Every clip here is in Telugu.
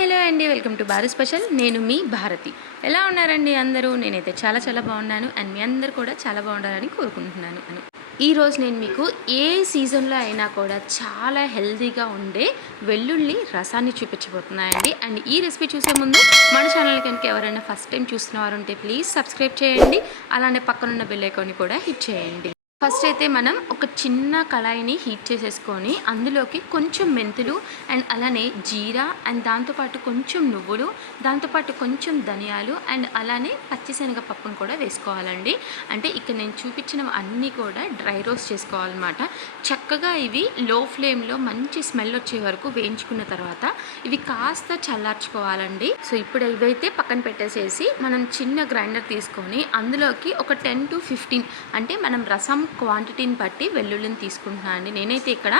హలో అండి వెల్కమ్ టు భారత్ స్పెషల్. నేను మీ భారతి. ఎలా ఉన్నారండి అందరూ? నేనైతే చాలా చాలా బాగున్నాను అండ్ మీ అందరు కూడా చాలా బాగుండాలని కోరుకుంటున్నాను అని. ఈరోజు నేను మీకు ఏ సీజన్లో అయినా కూడా చాలా హెల్తీగా ఉండే వెల్లుల్లి రసాన్ని చూపించబోతున్నాయండి అండ్ ఈ రెసిపీ చూసే ముందు మన ఛానల్ కనుక ఎవరైనా ఫస్ట్ టైం చూస్తున్నవారు ఉంటే ప్లీజ్ సబ్స్క్రైబ్ చేయండి. అలానే పక్కనున్న బెల్ ఐకాన్ని కూడా హిట్ చేయండి. ఫస్ట్ అయితే మనం ఒక చిన్న కళాయిని హీట్ చేసేసుకొని అందులోకి కొంచెం మెంతులు అండ్ అలానే జీరా అండ్ దాంతోపాటు కొంచెం నువ్వులు దాంతోపాటు కొంచెం ధనియాలు అండ్ అలానే పచ్చిశనగ పప్పును కూడా వేసుకోవాలండి. అంటే ఇక్కడ నేను చూపించిన అన్నీ కూడా డ్రై రోస్ట్ చేసుకోవాలన్నమాట. చక్కగా ఇవి లో ఫ్లేమ్లో మంచి స్మెల్ వచ్చే వరకు వేయించుకున్న తర్వాత ఇవి కాస్త చల్లార్చుకోవాలండి. సో ఇప్పుడు ఇవైతే పక్కన పెట్టేసేసి మనం చిన్న గ్రైండర్ తీసుకొని అందులోకి ఒక టెన్ టు ఫిఫ్టీన్ అంటే మనం రసం క్వాంటిటీని బట్టి వెల్లుల్లిని తీసుకుంటున్నాను అండి. నేనైతే ఇక్కడ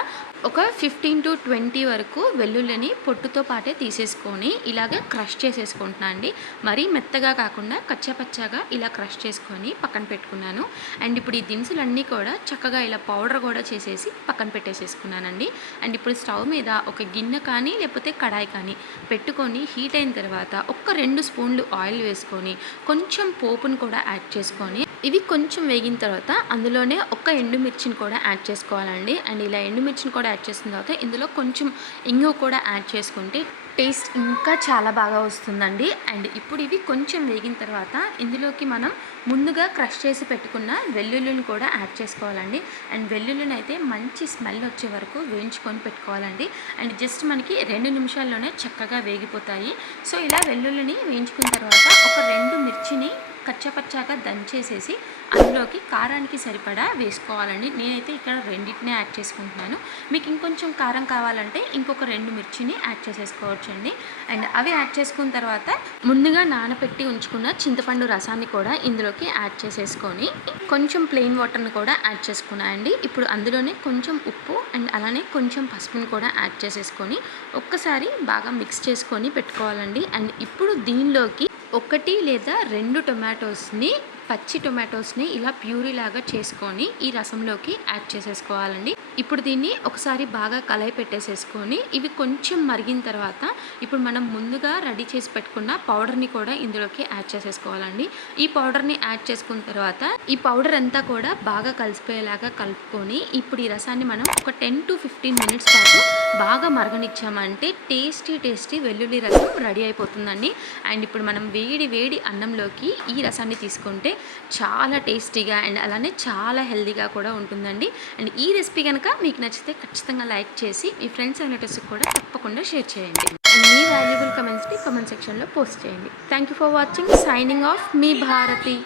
ఒక ఫిఫ్టీన్ టు ట్వంటీ వరకు వెల్లుల్లిని పొట్టుతో పాటే తీసేసుకొని ఇలాగ క్రష్ చేసేసుకుంటున్నాను అండి. మరీ మెత్తగా కాకుండా కచ్చపచ్చగా ఇలా క్రష్ చేసుకొని పక్కన పెట్టుకున్నాను. అండ్ ఇప్పుడు ఈ దినుసులన్నీ కూడా చక్కగా ఇలా పౌడర్ కూడా చేసేసి పక్కన పెట్టేసేసుకున్నానండి అండ్ ఇప్పుడు స్టవ్ మీద ఒక గిన్నె కానీ లేకపోతే కడాయి కానీ పెట్టుకొని హీట్ అయిన తర్వాత ఒక్క రెండు స్పూన్లు ఆయిల్ వేసుకొని కొంచెం పోపును కూడా యాడ్ చేసుకొని ఇవి కొంచెం వేగిన తర్వాత అందులోనే ఒక్క ఎండుమిర్చిని కూడా యాడ్ చేసుకోవాలండి. అండ్ ఇలా ఎండుమిర్చిని కూడా యాడ్ చేసిన తర్వాత ఇందులో కొంచెం ఇంగు కూడా యాడ్ చేసుకుంటే టేస్ట్ ఇంకా చాలా బాగా వస్తుందండి. అండ్ ఇప్పుడు ఇవి కొంచెం వేగిన తర్వాత ఇందులోకి మనం ముందుగా క్రష్ చేసి పెట్టుకున్న వెల్లుల్లిని కూడా యాడ్ చేసుకోవాలండి. అండ్ వెల్లుల్లిని అయితే మంచి స్మెల్ వచ్చే వరకు వేయించుకొని పెట్టుకోవాలండి. అండ్ జస్ట్ మనకి రెండు నిమిషాల్లోనే చక్కగా వేగిపోతాయి. సో ఇలా వెల్లుల్లిని వేయించుకున్న తర్వాత ఒక రెండు మిర్చిని కచ్చపచ్చాగా దంచేసేసి అందులోకి కారానికి సరిపడా వేసుకోవాలండి. నేనైతే ఇక్కడ రెండింటినే యాడ్ చేసుకుంటున్నాను. మీకు ఇంకొంచెం కారం కావాలంటే ఇంకొక రెండు మిర్చిని యాడ్ చేసేసుకోవచ్చండి. అండ్ అవి యాడ్ చేసుకున్న తర్వాత ముందుగా నానబెట్టి ఉంచుకున్న చింతపండు రసాన్ని కూడా ఇందులోకి యాడ్ చేసేసుకొని కొంచెం ప్లెయిన్ వాటర్ని కూడా యాడ్ చేసుకున్నాయండి ఇప్పుడు అందులోనే కొంచెం ఉప్పు అండ్ అలానే కొంచెం పసుపుని కూడా యాడ్ చేసేసుకొని ఒక్కసారి బాగా మిక్స్ చేసుకొని పెట్టుకోవాలండి. అండ్ ఇప్పుడు దీనిలోకి ఒకటి లేదా రెండు టొమాటోస్ని పచ్చి టొమాటోస్ని ఇలా ప్యూరీ లాగా చేసుకొని ఈ రసంలోకి యాడ్ చేసేసుకోవాలండి. ఇప్పుడు దీన్ని ఒకసారి బాగా కలయి పెట్టేసేసుకొని ఇవి కొంచెం మరిగిన తర్వాత ఇప్పుడు మనం ముందుగా రెడీ చేసి పెట్టుకున్న పౌడర్ని కూడా ఇందులోకి యాడ్ చేసేసుకోవాలండి. ఈ పౌడర్ని యాడ్ చేసుకున్న తర్వాత ఈ పౌడర్ అంతా కూడా బాగా కలిసిపోయేలాగా కలుపుకొని ఇప్పుడు ఈ రసాన్ని మనం ఒక టెన్ టు ఫిఫ్టీన్ మినిట్స్ పాటు బాగా మరగనిచ్చామంటే టేస్టీ టేస్టీ వెల్లుల్లి రసం రెడీ అయిపోతుందండి. అండ్ ఇప్పుడు మనం వేడి వేడి అన్నంలోకి ఈ రసాన్ని తీసుకుంటే చాలా టేస్టీగా అండ్ అలానే చాలా హెల్తీగా కూడా ఉంటుందండి. అండ్ ఈ రెసిపీ కనుక మీకు నచ్చితే ఖచ్చితంగా లైక్ చేసి మీ ఫ్రెండ్స్ అండ్ రిలేటివ్స్కి కూడా తప్పకుండా షేర్ చేయండి. అండ్ మీ వాల్యుబుల్ కమెంట్స్ని కమెంట్ సెక్షన్లో పోస్ట్ చేయండి. Thank you for watching. Signing off me Bharati.